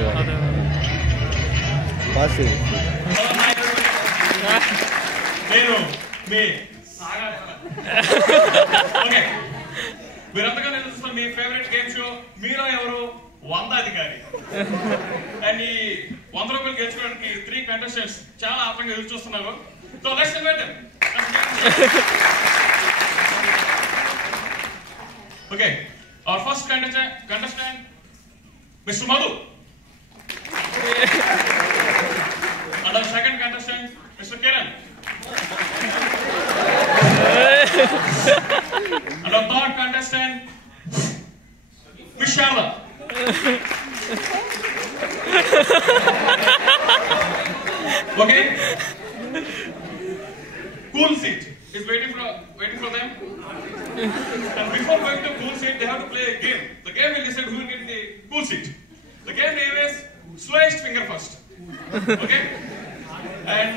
నేను మీ మీరంతగా చూస్తున్న మీ favourite game show మీలో ఎవరు 100 అధికారి. అండ్ ఈ 100 రూపాయలు గెలుచుకోవడానికి 3 కంటెస్టెంట్స్ చాలా ఆత్రంగా ఎదురు చూస్తున్నారు. So let's invite them. Okay, our first contestant mister Madhu. And our second contestant, Mr. Kiran. And our third contestant, Miss Sharda. Okay? Cool seat is waiting for them. And before going to cool seat, they have to play a game. The game will decide who will get the cool seat. The game name is Slowest Finger First. Okay? And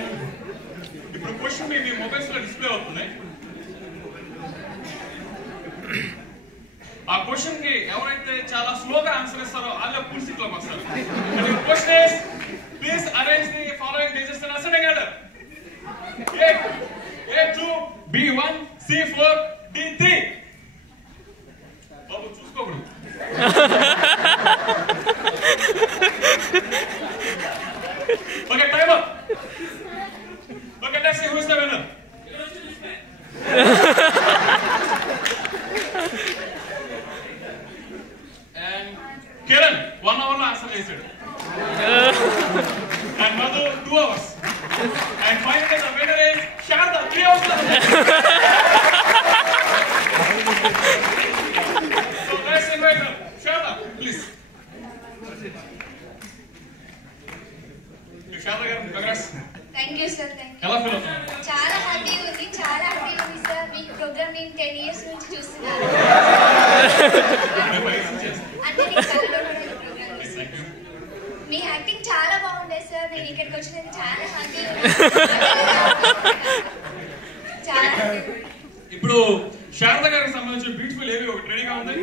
ఇప్పుడు question మీ mobiles లో display అవుతుంది. ఆ question కి ఎవరైతే చాలా స్లోగా answer ఇస్తారో వాళ్ళే ఫుల్ సీట్ లోకి వస్తారు. And your question is, please arrange the following digits in ascending order: A2, B1, C4, D3. బాబు చూసుకోకూడదు. Okay, time up. Okay, let's see who is the winner. And Kiran, 1 hour lo answer chesadu. And Madhu, 2 hours. And finally the winner is Sharda, 3 hours. So let's invite her. Sharda, please. Sharda garu, congrats. Thank you sir, thank you. ఎలా feel అవుతున్నారు? చాలా హ్యాపీగా ఉంది sir. మీ programme నేను 10 years నుంచి చూస్తున్నాను. అంటే నేను కళ్ళలో కూడా ఈ ప్రోగ్రామ్ చూస్తున్నాను. మీ యాక్టింగ్ చాలా బాగుంది సార్. నేను ఇక్కడికి వచ్చినందుకు చాలా హ్యాపీగా ఉంది. ఇప్పుడు శారద గారికి సంబంధించిన బ్యూటిఫుల్ ఏవి ఒకటి రెడీగా ఉంది.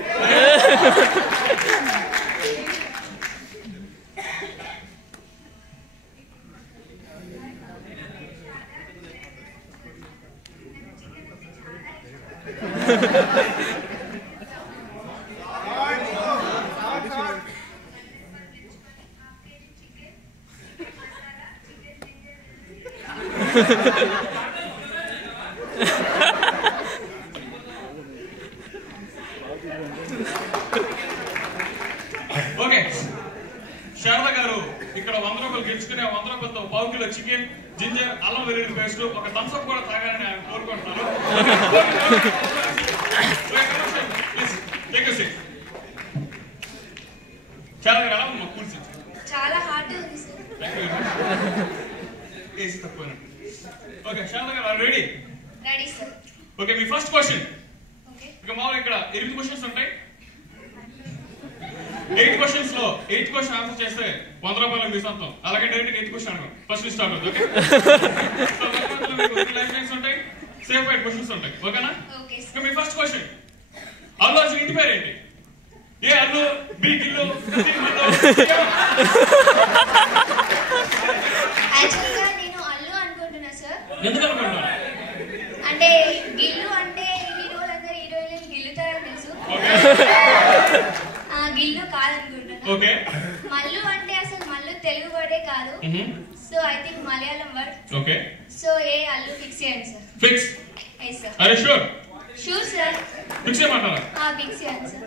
ఓకే, శారద గారు ఇక్కడ 100 రూపాయలు గెలుచుకునే 100 రూపాయలతో 1/2 కిలో చికెన్, జింజర్, అల్లం వెల్లుల్లి పేస్ట్, ఒక థమ్స్ అప్ కూడా తాగాలని ఆయన కోరుకుంటున్నారు. శారద గారు ఎలా ఉంది? కూల్ సీట్ చాలా హార్డ్ ఉంది సార్. ఏసీ తక్కువ. ఓకే శారద గారు, రెడీ? Ready sir. ఓకే, మీ ఫస్ట్ క్వశ్చన్. ఇక మామూలుగా ఇక్కడ 8 క్వశ్చన్స్ ఉంటాయి. 8 క్వశ్చన్స్ లో 8 క్వశ్చన్ ఆన్సర్ చేస్తే 100 రూపాయలు మీ సొంతం. అలాగే డైరెక్ట్ 8 క్వశ్చన్ అడగం. ఫస్ట్ స్టార్ట్ అవుతుంది. ఓకే, సో మీకు లైఫ్ లైన్స్ ఉంటాయి, సేఫ్ వైడ్ క్వశ్చన్స్ ఉంటాయి. ఓకేనా? ఓకే. ఇక మీ ఫస్ట్ క్వశ్చన్, అల్లు అర్జున్ ఇంటి పేరు ఏంటి? ఏ అల్లు, బి గిల్లు, సి మల్లు. యాక్చువల్గా నేను అల్లు అనుకుంటున్నా సార్. ఎందుకు అనుకుంటున్నా? అంటే గిల్లు అంటే హీరోలందరూ హీరోయిన్ గిల్లుతారని తెలుసు. గిల్లు కాదనుకుంటున్నా. ఓకే. మల్లు అంటే అసలు మల్లు తెలుగు వర్డే కాదు. So I think Malayalam word. Okay. So A అల్లు ఫిక్స్ చేయండి sir. Fix? Yes sir. Are you sure? Sure sir. Fix చేయమంటారా? ఫిక్స్ చేయండి సార్.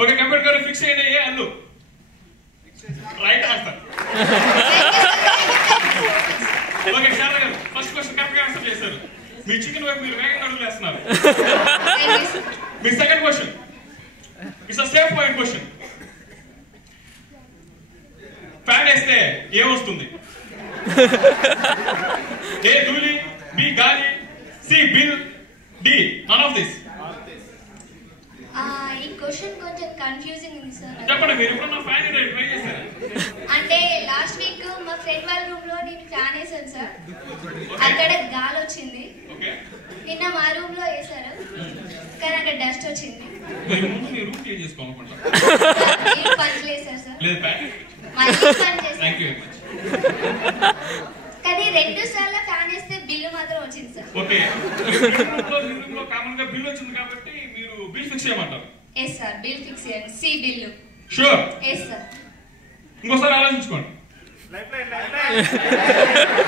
ఓకే, కంప్యూటర్ గారు ఫిక్స్ చేయండి. ఏ అల్లు రైట్ ఆన్సర్. ఓకే శారద గారు, ఫస్ట్ క్వశ్చన్ కరెక్ట్ గా ఆన్సర్ చేశారు. మీ చికెన్ వైపు మీరు వేగంగా అడుగులు వేస్తున్నారు. మీ second question it's a safe point question. Fan వేస్తే ఏమొస్తుంది? ఏ ధూళి, బి గాలి, C bill, D none of this. ఈ క్వశ్చన్ కొంచెం కన్ఫ్యూజింగ్ ఉంది సార్. చెప్పండి, మీరు ఎప్పుడన్నా ఫ్యాన్ ట్రై చేశారా? అంటే లాస్ట్ వీక్ మా ఫ్రెండ్ వాళ్ళ రూమ్ లో నేను ఫ్యాన్ వేసాను సార్. అక్కడ గాలి వచ్చింది. నిన్న మా రూమ్ లో వేసారు కానీ అక్కడ డస్ట్ వచ్చింది. రూమ్ క్లీన్ చేసుకోవాలనుకుంటా. పంచలేసారు సార్. లేదు, థ్యాంక్ యూ వెరీ మచ్. కానీ 2 సార్లు ఫ్యాన్ వేస్తే బిల్లు మాత్రం వచ్చింది సార్. ఓకే, లో కామన్ గా బిల్ వచ్చింది కాబట్టి మీరు బిల్ ఫిక్స్ చేయమంటారు? ఎస్ సార్, బిల్ ఫిక్స్ చేయండి. C bill. Sure. Yes sir. ఇంకోసారి ఆలోచించుకోండి.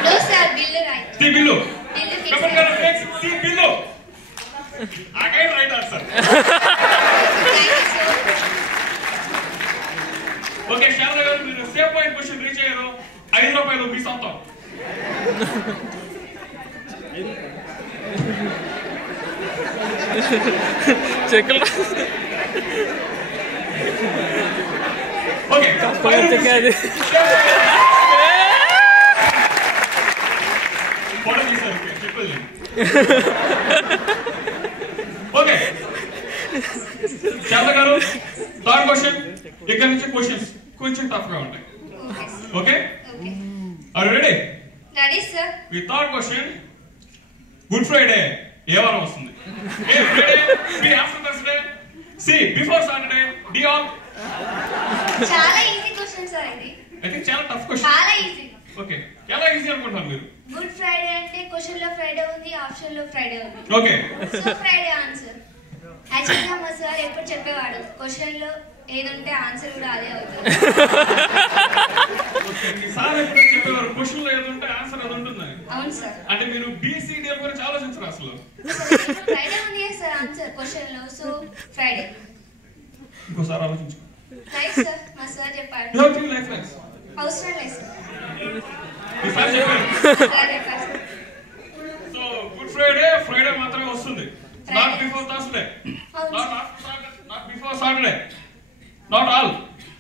No sir, bill right. C bill. Bill come on come next. C bill. Again right answer. Okay, Sharada గారు మీరు సేఫ్ పాయింట్ క్వశ్చన్ రీచ్ అయ్యారు. 5 రూపాయలు మీ సొంతం. చెక్కులు ఓకే, ఓకే శారద గారు, థర్డ్ క్వశ్చన్. ఇక్కడ నుంచి క్వశ్చన్స్ కొంచెం టఫ్ గా ఉంటాయి. Okay, are you ready? Ready sir. మీ థర్డ్ క్వశ్చన్, గుడ్ ఫ్రైడే ఏ వారం వస్తుంది? A Friday, B after Thursday, C before Saturday, D on? చాలా ఈజీ క్వశ్చన్ సార్ ఇది. ఐ థింక్ చాలా టఫ్ క్వశ్చన్. చాలా ఈజీ. ఓకే, ఎలా ఈజీ అనుకుంటారు మీరు? గుడ్ ఫ్రైడే అంటే క్వశ్చన్ లో ఫ్రైడే ఉంది, ఆప్షన్ లో ఫ్రైడే ఉంది. Okay, so Friday answer. యాక్చువల్గా మా సార్ ఎప్పుడు చెప్పేవాడు, క్వశ్చన్ లో ఏదంటే ఆన్సర్ కూడా అదే అవుతుంది. సార్ ఎప్పుడు చెప్పేవారు క్వశ్చన్ లో ఏదంటే ఆన్సర్ అది ఉంటుంది. అవును సార్. అంటే మీరు BCD గురించి ఆలోచించరు అసలు. ఫ్రైడే ఉంది సార్ ఆన్సర్ క్వశ్చన్ లో, సో ఫ్రైడే. ఇంకోసారి ఆలోచించు. రైట్ సార్, మా సార్ చెప్పాడు. You have to life lines. అవసరం లేదు సార్. మీ సార్ చెప్పారు. సార్ చెప్పారు. సో గుడ్ ఫ్రైడే ఫ్రైడే మాత్రమే వస్తుంది. Not before Thursday, not after Saturday, not before Saturday, not all.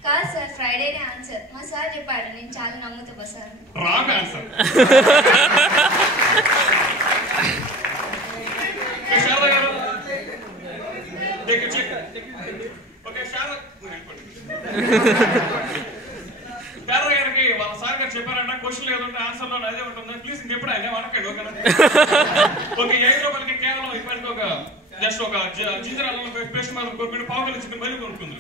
కాదు సార్, ఫ్రైడేనే ఆన్సర్. మా సార్ చెప్పాడు, నేను చాలా నమ్ముతా సార్. Wrong answer. శారద గారు, చెక్. ఓకే శారద, శారద గారికి వాళ్ళ సార్ గారు చెప్పారంట క్వశ్చన్ ఏదంటే ఆన్సర్ లో అదే ఉంటుంది. ప్లీజ్ ఇంకెప్పుడు ఆయన అనకండి. ఓకేనా? ఓకే, 5 రూపాయలకి కేవలం ఇప్పటికి ఒక జస్ట్ ఒక జింజర్ అల్లం పేస్ట్ మాత్రం కొనుక్కుంటే పావులు చికెన్ మళ్ళీ కొనుక్కుంది.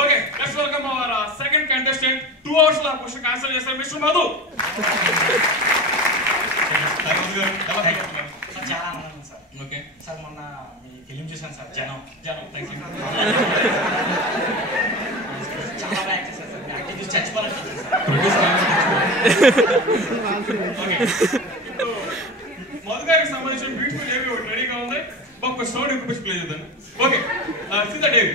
Okay, let's welcome our second contestant. 2 hours లో క్వశ్చన్ ఆన్సర్ చేస్తారు మిస్టర్ మధు. చాలా ఆనందం సార్. ఓకే సార్, మొన్న మీ ఫిలిం చూసాను సార్, జనం. Thank you. చాలా బాగా యాక్ట్ చేశారు సార్. యాక్టింగ్ చూసి చచ్చిపోవాలనిపించింది సార్. మధు గారికి సంబంధించిన బ్యూటిఫుల్ ఏవి ఒకటి రెడీగా ఉంది. ఒక సౌండ్ ఎక్కువ ప్లే చేద్దాం. Okay, Sita Davy.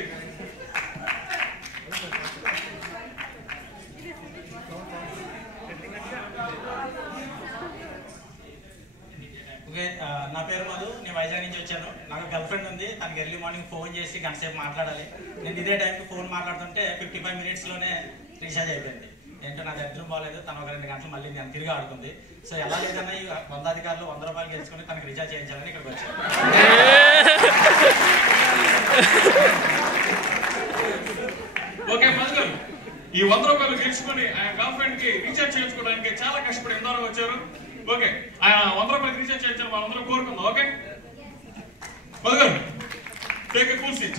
ఓకే, నా పేరు మధు. నేను వైజాగ్ నుంచి వచ్చాను. నాకు గర్ల్ ఫ్రెండ్ ఉంది. తనకి ఎర్లీ మార్నింగ్ ఫోన్ చేసి గంట సేపు మాట్లాడాలి. నేను ఇదే టైంకి ఫోన్ మాట్లాడుతుంటే 55 minutesలోనే రీఛార్జ్ అయిపోయింది. ఏంటో నా దరిద్రం బాగాలేదు. తను ఒక 2 గంటలు మళ్ళీ నేను తిరిగి ఆడుకుంది. సో ఎలా లేదన్నా ఈ 100 అధికారులు 100 రూపాయలు గెలుచుకుని తనకి రీఛార్జ్ చేయించాలని ఇక్కడికి వచ్చాను. ఓకే మధు గారు, ఈ 100 రూపాయలు గెలుచుకొని ఆయన గర్ల్ ఫ్రెండ్ కి రీఛార్జ్ చేయించుకోవడానికి చాలా కష్టపడి ఎందరో వచ్చారు. ఓకే, ఆయన 100 రూపాయలు రీఛార్జ్ చేయించారు మనందరం కోరుకుందాం. ఓకే మధు గారు, take a cool seat.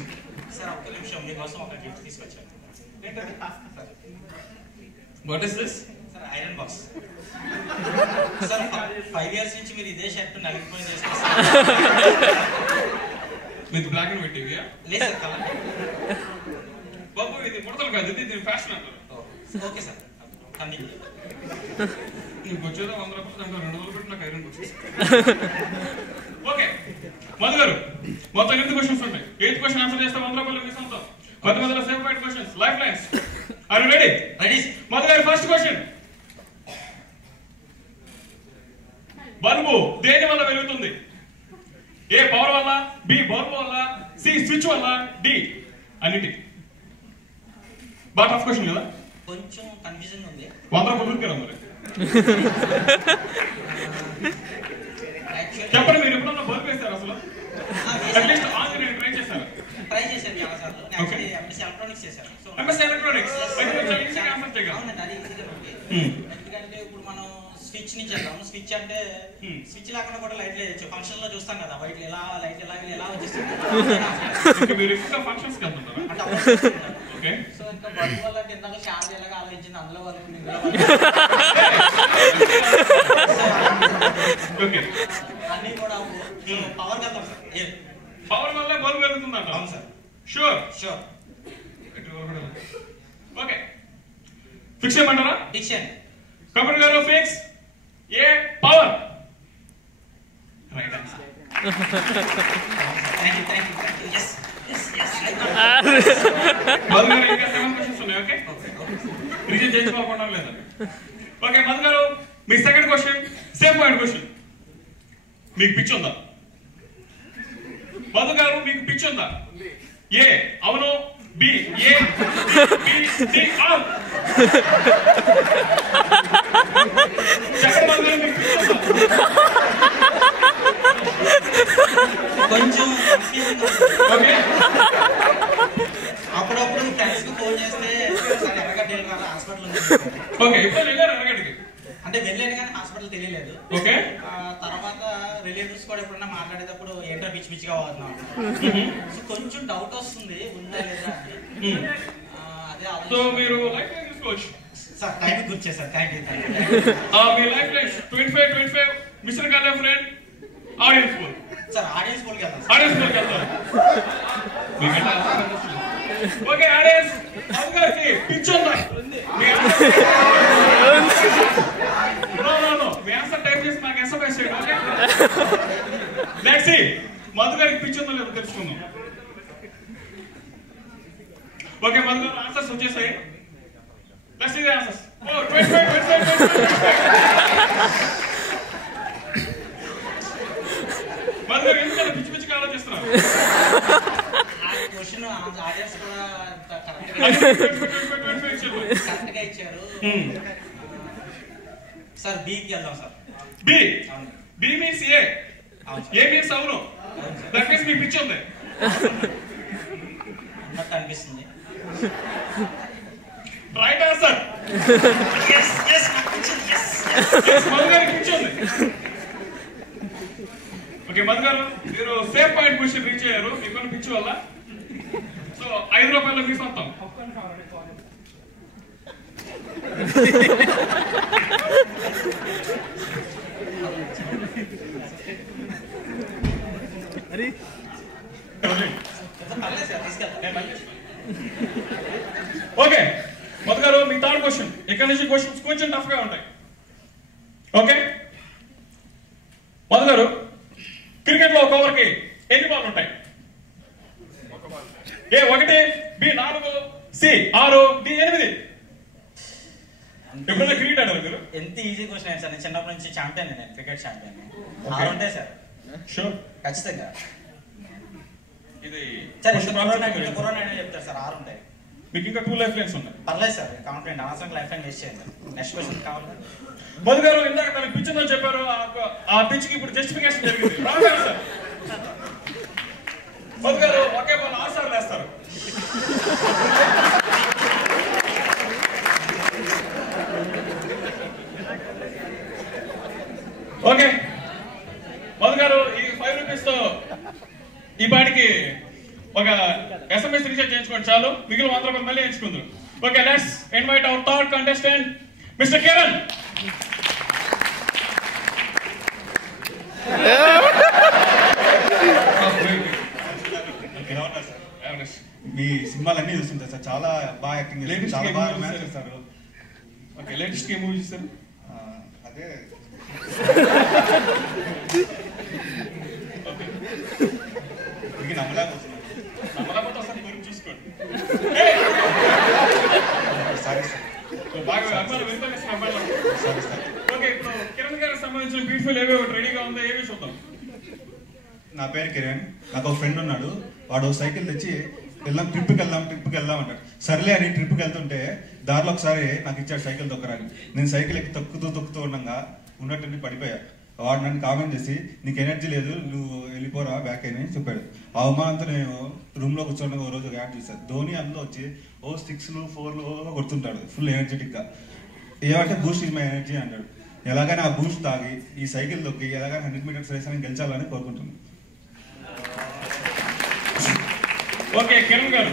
Sir, ఒక్క నిమిషం, మీకోసం ఒక గిఫ్ట్ తీసుకొచ్చాను. What is this? Sir, iron box. Sir, 5 years నుంచి మీరు ఇదే షర్ట్ నలిగిపోయి చేసుకొస్తారు. విత్ బ్లాక్ అండ్ వైట్ టీవీయా? లేదు సార్, కలర్. బాబు, ఇది ముడతలు కాదు, ఇది ఫ్యాషన్ అంటారు. Okay sir, continue. నీకు వచ్చేదో 100 రూపాయలు, దాంట్లో 200 పెట్టి నాకు ఐరన్ బాక్స్. ఓకే మధు గారు, మొత్తం 8 క్వశ్చన్స్ ఉంటాయి. 8th క్వశ్చన్ ఆన్సర్ చేస్తే 100 రూపాయలు మిస్ అవుతాం. 10 safe point questions, lifelines. Are you ready? Ready. Madhu గారు, ఫస్ట్ క్వశ్చన్. బల్బు దేని వల్ల వెలుగుతుంది? ఏ పవర్ వల్ల, బి బల్బు వల్ల, సి స్విచ్ వల్ల, డి అన్నిటి. బాగా టఫ్ క్వశ్చన్ కదా, కొంచెం కన్ఫ్యూజన్ ఉంది. 100 రూపాయలు కదా మరి. చెప్పండి, మీరు ఎప్పుడన్నా బల్బ్ వేస్తారు అసలు? అట్లీస్ట్ ఆన్ నేను ట్రై చేశాను. ట్రై చేశాను చాలా సార్లు. యాక్చువల్లీ ఎంఎస్సీ ఎలక్ట్రానిక్స్ చేశాను. సో ఎంఎస్సీ ఎలక్ట్రానిక్స్ ఈజీగా ఆన్సర్ చేయగలం. అవునండి, అది ఈజీగా ఉంది. ఎందుకంటే ఇప్పుడు మనం స్విచ్ నుంచి వెళ్దాం. స్విచ్ అంటే స్విచ్ లేకుండా కూడా లైట్లు వేయచ్చు. ఫంక్షన్ లో చూస్తాం కదా, వైట్ ఎలా లైట్ ఎలా వచ్చేస్తుంది. మీరు ఎక్కువగా ఫంక్షన్స్ కి వెళ్తుంటారా? అంటే ఓకే. సో ఇంకా ఇంకా బరువు వల్ల ఇందాక షార్ ఎలాగా ఆలోచించింది అందులో వాళ్ళు అన్ని కూడా పవర్ కదా సార్ పవర్ వల్ల బల్బు వెలుగుతుందంట. అవును sir. Sure sure. Okay fix చేయమంటారా? డిక్షన్. కంప్యూటర్ గారు fix A power. Right answer. Madhu గారు ఇంకా 7 క్వశ్చన్స్ ఉన్నాయి. ఓకే రిజెక్ట్ చేసుకోకుండా లేదా? ఓకే మధు గారు మీ second question same point question. మీకు పిచ్ ఉందా? మధు గారు మీకు పిచ్ ఉందా? ఏ అవును, B A B C or. చెప్పండి మధు గారు మీకు పిచ్ ఉందా? కొంచెం ఓకే అప్పుడప్పుడు ఫ్రెండ్స్ కి ఫోన్ చేస్తే ఎర్రగడ్డ హాస్పిటల్ ఓకే ఇప్పుడు వెళ్ళారు ఎర్రగడ్డకి? అంటే వెళ్ళాను కానీ హాస్పిటల్ తెలియలేదు. ఓకే తర్వాత రిలేటివ్స్ కూడా ఎప్పుడన్నా మాట్లాడేటప్పుడు ఏంటో పిచ్చి పిచ్చిగా అవుతున్నాం. సో కొంచెం డౌట్ వస్తుంది ఉందా లేదా అని. అదే సో మీరు లైఫ్ లైన్ తీసుకోవచ్చు సార్. టైం గుర్తు చేశారు. Thank you. మీ life line 25 mister call a friend audience phone sir. Audience ఫోన్కి వెళ్తాం. ఆడియన్స్ ఫోన్కి వెళ్తారు. ఓకే ఆడియన్స్ మధు గారికి పిచ్ ఉందా? మీ ఆన్సర్ టైప్ చేసి నాకు ఎస్ఎంఎస్ చేయండి. ఓకే లెట్స్ సీ మధు గారికి పిచ్ ఉందో లేదో తెలుసుకుందాం. ఓకే మధు గారు ఆన్సర్స్ వచ్చేసాయి. Let's see the answers. ఓ 25 మధు గారు ఎందుకంటే పిచ్చి పిచ్చిగా ఆలోచిస్తున్నారు? క్వశ్చన్ ఆడియన్స్ కూడా కరెక్ట్ గా ఇచ్చారు సార్. బికి వెళ్దాం సార్. బి బి మీన్స్ ఏ. ఏ మీన్స్ అవును. దట్ మీన్స్ మీ పిచ్ ఉంది అన్నట్టు అనిపిస్తుంది. Right answer. మధు గారికి పిచ్ ఉంది. ఓకే మధు గారు మీరు సేఫ్ పాయింట్ క్వశ్చన్ రీచ్ అయ్యారు మీకున్న పిచ్ వల్ల. సో 5 రూపాయలు మీ సొంతం. ఓకే మధు గారు మీ థర్డ్ క్వశ్చన్. ఇక్కడ నుంచి క్వశ్చన్స్ కొంచెం టఫ్ గా ఉంటాయి. ఓకే మధు గారు క్రికెట్ లో ఒక ఓవర్ కి ఎన్ని బాల్ ఉంటాయి? ఏ 1, బి 4, సి 6, డి 8. ఎప్పుడైనా క్రికెట్ ఆడారు మీరు? ఎంత ఈజీ క్వశ్చన్ అయింది సార్. నేను చిన్నప్పటి నుంచి ఛాంపియన్. నేను క్రికెట్ ఛాంపియన్. 6 ఉంటాయి సార్. షూర్ ఖచ్చితంగా. ఇది సార్ కరోనా చెప్తారు సార్. 6 ఉంటాయి. మీకు ఇంకా 2 లైఫ్ లైన్స్ ఉన్నాయి. పర్లేదు సార్. కాన్ఫిడెంట్ అనవసరం లైఫ్ లైన్ వేస్ట్ చేయండి. నెక్స్ట్ క్వశ్చన్ కావాలి. మధు గారు ఇందాక తనకి పిచ్ ఉందని చెప్పారు. ఆ పిచ్ కి ఇప్పుడు జస్టిఫికేషన్ జరిగింది. Wrong answer. మధు గారు ఒకే బాల్ 6 సార్లు వేస్తారు. ఓకే మధు గారు ఈ 5 రూపీస్ తో ఈ పాటికి ఒక ఎస్ఎంఎస్ రీఛార్జ్ చేయించుకోండి చాలు. మిగిలిన 100 రూపాయలు మళ్ళీ ఎంచుకుందాం. Okay let's invite our third contestant mister Kiran. మీ సినిమాలన్నీ చూస్తుంటారు సార్. చాలా బాగా యాక్టింగ్ చేస్తారు. చాలా బాగా రొమాన్స్ చేస్తారు. ఓకే లేటెస్ట్ ఏ మూవీ చూస్తారు? అదే మీకు నమ్మలేకపోతున్నాను. నమ్మలేకపోతే ఒకసారి దూరం చూసుకోండి. Sorry sir. బాగా అమ్మాయిలు వెళ్తాను అమ్మాయిలు. Sorry sir. ఓకే ఇప్పుడు కిరణ్ గారికి సంబంధించిన బ్యూటిఫుల్ ఏవో రెడీగా ఉందో ఏవి చూద్దాం. నా పేరు కిరణ్. నాకు ఒక ఫ్రెండ్ ఉన్నాడు. వాడు సైకిల్ తెచ్చి ట్రిప్కి వెళ్దాం అంటాడు. సర్లే అని ట్రిప్కి వెళ్తుంటే దారిలో ఒకసారి నాకు ఇచ్చాడు సైకిల్ తొక్కరాని. నేను సైకిల్ ఎక్కి తొక్కుతూ ఉండగా ఉన్నట్టుండి పడిపోయా. వాడు నన్ను కామెంట్ చేసి నీకు ఎనర్జీ లేదు, నువ్వు వెళ్ళిపోరా బ్యాక్ అని చెప్పాడు. ఆ అవమానంతో నేను రూమ్లో కూర్చోండి. ఒక రోజు యాడ్ చేశాను. ధోని అందులో వచ్చి 6లు 4లు కొడుతుంటాడు ఫుల్ ఎనర్జెటిక్గా. ఏమంటే బూస్ట్ ఇస్ మై ఎనర్జీ అంటాడు. ఎలాగైనా ఆ బూస్ట్ తాగి ఈ సైకిల్ తొక్కి ఎలాగైనా 100 మీటర్స్ రేస్ అని గెలిచాలని కోరుకుంటున్నాను. ఓకే కిరణ్ గారు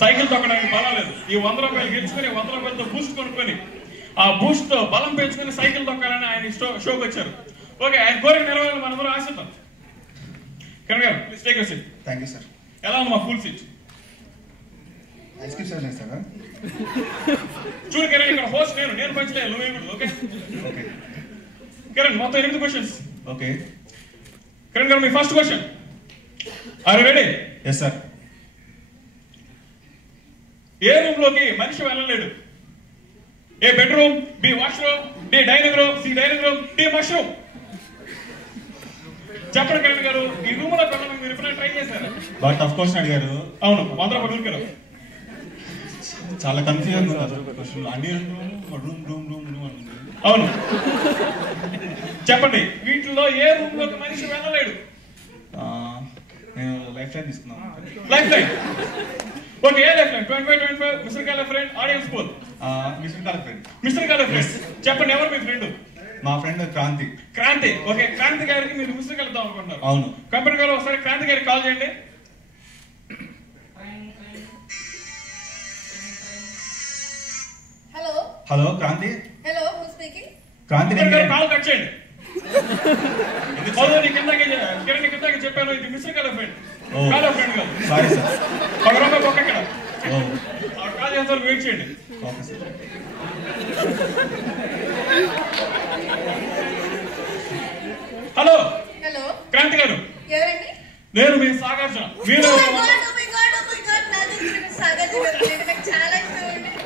సైకిల్ తొక్కడానికి బలం లేదు. ఈ 100 రూపాయలు గెలుచుకుని 100 రూపాయలతో బూస్ట్ కొనుక్కొని ఆ బూస్ట్ తో బలం పెంచుకుని సైకిల్ తొక్కాలని ఆయన షోకి వచ్చారు. ఓకే, ఆయన కోరిక నెరవేరాలని మనందరం ఆశిద్దాం. కిరణ్ గారు please take your seat. Thank you sir. ఎలా ఉంది మా full seat? Ice cream sir sir. చూడు కిరణ్, ఇక్కడ హోస్ట్ నేను పంచలేదు, నువ్వే కూడా. ఓకే ఓకే కిరణ్, మొత్తం 8 క్వశ్చన్స్. ఓకే కిరణ్ గారు మీ first question, are you ready? Yes sir. ఏ రూమ్ లోకి మనిషి వెళ్ళలేడు? A bedroom, B washroom, D dining room, C dining room, D mushroom. చెప్పండి కిరణ్ గారు, ఈ రూమ్ లో వెళ్ళడానికి మీరు ఎప్పుడైనా ట్రై చేశారా? బాగా టఫ్ క్వశ్చన్ అడిగారు. అవును, 100 రూపాయలు ఊరికారు. చాలా కన్ఫ్యూజన్ ఉంది క్వశ్చన్. అన్ని రూమ్ రూమ్ రూమ్ రూమ్ అని. అవును, చెప్పండి వీటిలో ఏ రూమ్ లోకి మనిషి వెళ్ళలేడు? నేను లైఫ్ లైన్ తీసుకున్నాను. Life line. ఓకే, ఏ life line? 25 mister call a friend, audience poll. Mister call a friend. Mister call a friend. చెప్పండి, ఎవరు మీ ఫ్రెండ్? మా ఫ్రెండ్ క్రాంతి. క్రాంతి. ఓకే, క్రాంతి గారికి మీరు మిస్టర్ కలుద్దాం అనుకుంటున్నారు. అవును. కంప్యూటర్ గారు ఒకసారి క్రాంతి గారికి కాల్ చేయండి. Hello hello Kranti. Hello, who speaking? Kranti call cut చేయండి. కిరణ్ కిందకి చెప్పాను, ఇది మిస్టర్ కాలే ఫ్రెండ్, కాలే ఫ్రెండ్ కాదు. Sorry sir. 100 రూపాయలు ఒక్క ఇక్కడ ఓ కాల్ చేస్తారు, వెయిట్ చేయండి. Okay sir. Hello hello, Kranti గారు, ఎవరండి? నేను మీ సాగార్జున. మీరు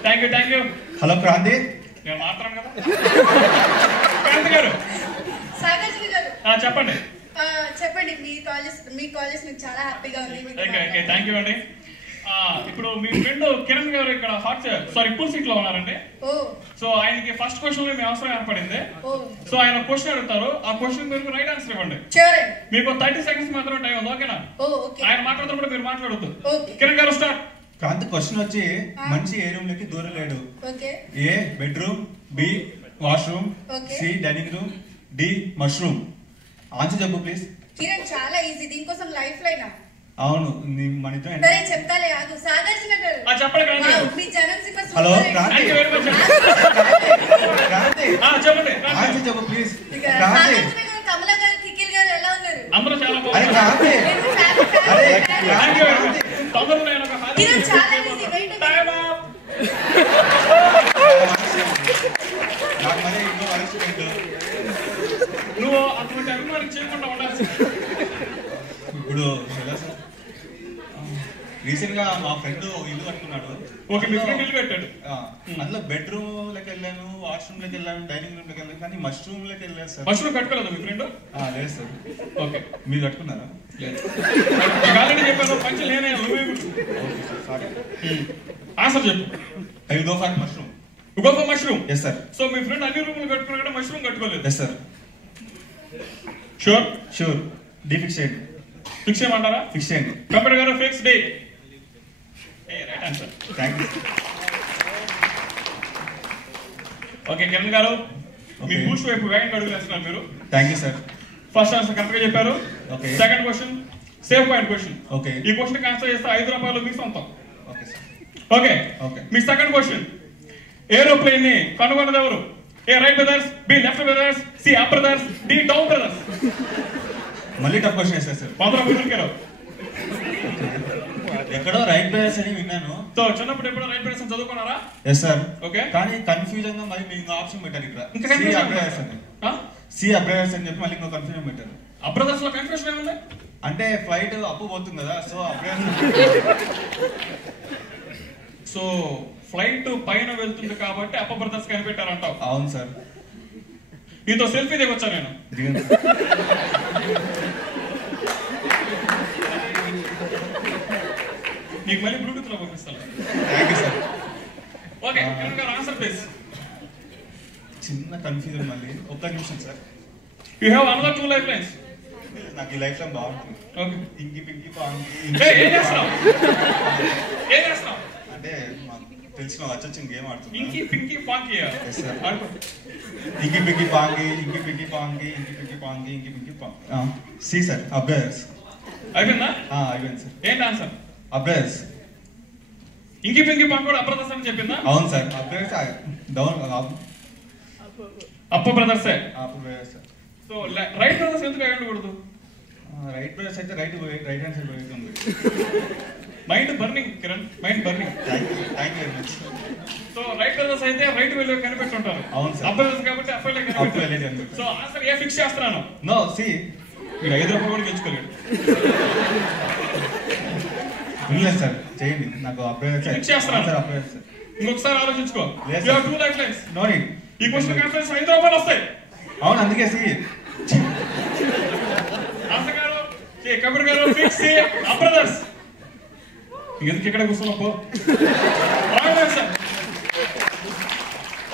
థ్యాంక్ యూ. హలో క్రాంతి. నేను మాట్లాడను కదా. క్రాంతి గారు చెప్పండి. చెప్పండి, మీ కాలేజ్ మీకు చాలా హ్యాపీగా ఉంది. థ్యాంక్ యూ అండి. ఇప్పుడు మీ ఫ్రెండ్ కిరణ్ గారు ఇక్కడ ఫుల్ సీట్ లో ఉన్నారండి. సో ఆయనకి ఫస్ట్ క్వశ్చన్ మీ అవసరం ఏర్పడింది. సో ఆయన క్వశ్చన్ అడుగుతారు, ఆ క్వశ్చన్ మీరు రైట్ ఆన్సర్ ఇవ్వండి. మీకు 30 సెకండ్స్ మాత్రమే టైం ఉంది. ఓకేనా? ఆయన మాట్లాడుతున్నప్పుడు మీరు మాట్లాడొద్దు. కిరణ్ గారు స్టార్ట్. క్రాంతి క్వశ్చన్ వచ్చి మనిషి ఏ రూమ్ లోకి దూరలేడు? A bedroom, B washroom, C dining room, D mushroom. Answer చెప్పు ప్లీజ్. కిరణ్, చాలా ఈజీ. దీనికోసం లైఫ్ లైన్. అవును, మన ఇద్దరం చెప్తాలే, ఆగు. సాగార్జున గారు చెప్పండి. మీ ఛానల్ సూపర్. హలో క్రాంతి. చెప్పండి, ఆన్సర్ చెప్పు ప్లీజ్. సాగార్జున గారు, కమలా గారు, కికిల్ గారు ఎలా ఉన్నారు? అందరూ చాలా అరే క్రాంతి. అరే క్రాంతి. కిరణ్, చాలా ఈజీ. వెయిట్ నాకు మరి ఇంకో వరస్ట్ నువ్వు అటువంటి అభిమానం చేయకుండా ఉండాల్సి. ఇప్పుడు రీసెంట్ గా మా ఫ్రెండ్ ఇల్లు కట్టుకున్నాడు. ఓకే, మీ ఫ్రెండ్ ఇల్లు కట్టాడు. అందులో బెడ్రూమ్ లోకి వెళ్ళాను, వాష్రూమ్ లోకి వెళ్ళాను, డైనింగ్ రూమ్ లోకి వెళ్ళాను, కానీ మష్రూమ్ లోకి వెళ్ళలేదు సార్. మష్రూమ్ కట్టుకోలేదు మీ ఫ్రెండ్? లేదు సార్. ఓకే, మీరు కట్టుకున్నారా? లేదు. ఆల్రెడీ చెప్పాను, పంచి లేనే. ఆన్సర్ చెప్పు. I will go for mushroom. Go for mushroom. Yes sir. So మీ ఫ్రెండ్ అన్ని రూములు కట్టుకున్నా కూడా మష్రూమ్ కట్టుకోలేదు? Yes sir. Sure? Sure. D fix చేయండి. ఫిక్స్ చేయమంటారా? ఫిక్స్ చేయండి. కంప్యూటర్ గారు fix D. Right answer. Thank you. Okay Kiran గారు, మీ బూస్ట్ వైపు వేగంగా అడుగులు వేస్తున్నారు మీరు. Thank you sir. First answer correct గా చెప్పారు. Okay. Second question safe point question. Okay. ఈ క్వశ్చన్ ఆన్సర్ చేస్తే 5 రూపాయలు మీ సొంతం. Okay sir. ఓకే. ఓకే. మీ సెకండ్ క్వశ్చన్, ఏరోప్లేన్ ని కనుగొన్నది ఎవరు? A Wright brothers, B left brothers, C up brothers, D down brothers. మళ్ళీ టఫ్ క్వశ్చన్ వేస్తారు సార్. 100 రూపాయలు. ఎక్కడో రైట్ బ్రదర్స్ అని విన్నాను. సో చిన్నప్పుడు ఎప్పుడో రైట్ బ్రదర్స్ చదువుకున్నారా? Yes sir. ఓకే. కానీ కన్ఫ్యూజన్ గా మరి ఇంకో ఆప్షన్ పెట్టారు ఇక్కడ. ఇంకా సి అబ్రదర్స్ అని. సి అబ్రదర్స్ అని చెప్పి మళ్ళీ ఇంకో కన్ఫ్యూజన్ పెట్టారు. అబ్రదర్స్ లో కన్ఫ్యూజన్ ఏముంది? అంటే ఫ్లైట్ అప్పు పోతుంది కదా, సో అబ్రదర్స్. సో ఫ్లైట్ పైన వెళ్తుంది కాబట్టి అప్ప బ్రదర్స్ కనిపెట్టారంటావు? అవును సార్. నీతో సెల్ఫీ దిగొచ్చా నేను? దిగండి. నీకు మళ్ళీ బ్లూటూత్ లో పంపిస్తాను. Thank you sir. Okay, answer please. చిన్న కన్ఫ్యూజన్ మళ్ళీ. ఒక్క నిమిషం sir. You have another 2 life lines. నాకు ఈ లైఫ్ లో బాగుంటుంది. ఓకే. ఇంకి పింకి పాంకి. ఏం చేస్తావు? ఏం చేస్తావు? అంటే మాకు తెలిసిన వచ్చిన గేమ్ ఆడుతుంది. ఇంకి పింకి పాంకి. ఇంకి పింకి పాంగి, ఇంకి పింకి పాంగి, ఇంకి పింకి పాంగి, ఇంకి పింకి పాంగి. సి సార్, అబ్రదర్స్. అయిపోయిందా? అయిపోయింది సార్. ఏంటి ఆన్సర్? అబ్రదర్స్. ఇంకి పింకి పాంక్ కూడా అప్రదర్శ అని చెప్పిందా? అవును సార్. డౌన్ అప్ప బ్రదర్సే. సార్. సో రైట్ బ్రదర్స్ ఎందుకు అయ్యకూడదు? రైట్ బ్రదర్స్ అయితే రైట్ హ్యాండ్ సైడ్ పోతుంది. Mind burning Kiran, mind burning. Thank you very much. So right brothers అయితే రైట్ వేలో కనిపెట్టుంటారు. అవును సార్. అప్ప బ్రదర్స్ కాబట్టి అప్పలే కనిపెట్టారు. సో ఆన్సర్ ఏ ఫిక్స్ చేస్తున్నాను. నో సి మీరు 5 రూపాయలు కూడా గెలుచుకోలేడు. లేదు సార్, చేయండి. నాకు అప్డేట్ ఫిక్స్ చేస్తున్నాను. Sir update sir. ఇంకొకసారి ఆలోచించుకో. లేదు you have 2 life lines. No need. ఈ క్వశ్చన్ కాన్ఫరెన్స్ 5 రూపాయలు వస్తాయి. అవును, అందుకే సి ఆన్సర్ గారు కబీర్ గారు ఫిక్స్ అప్ప బ్రదర్స్. ఎందుకు ఇక్కడ కూర్చున్నప్పో?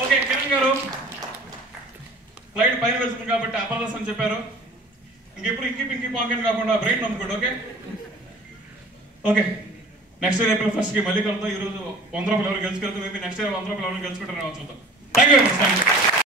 ఓకే కిరణ్ గారు ఫ్లైట్ పైన వెళ్తుంది కాబట్టి అపర్దర్శ అని చెప్పారు. ఇంకెప్పుడు ఇంకి పింకి పాంకన్ కాకుండా బ్రెయిన్ నమ్ముకోండి. Okay okay. Next year April 1st మళ్ళీ కలుద్దాం. ఈ రోజు 100 రూపాయలు ఎవరు గెలుచుకెళ్తాం. మేబీ నెక్స్ట్ ఇయర్ 100 రూపాయలు ఎవరు గెలుచుకుంటారని చూద్దాం. Thank you.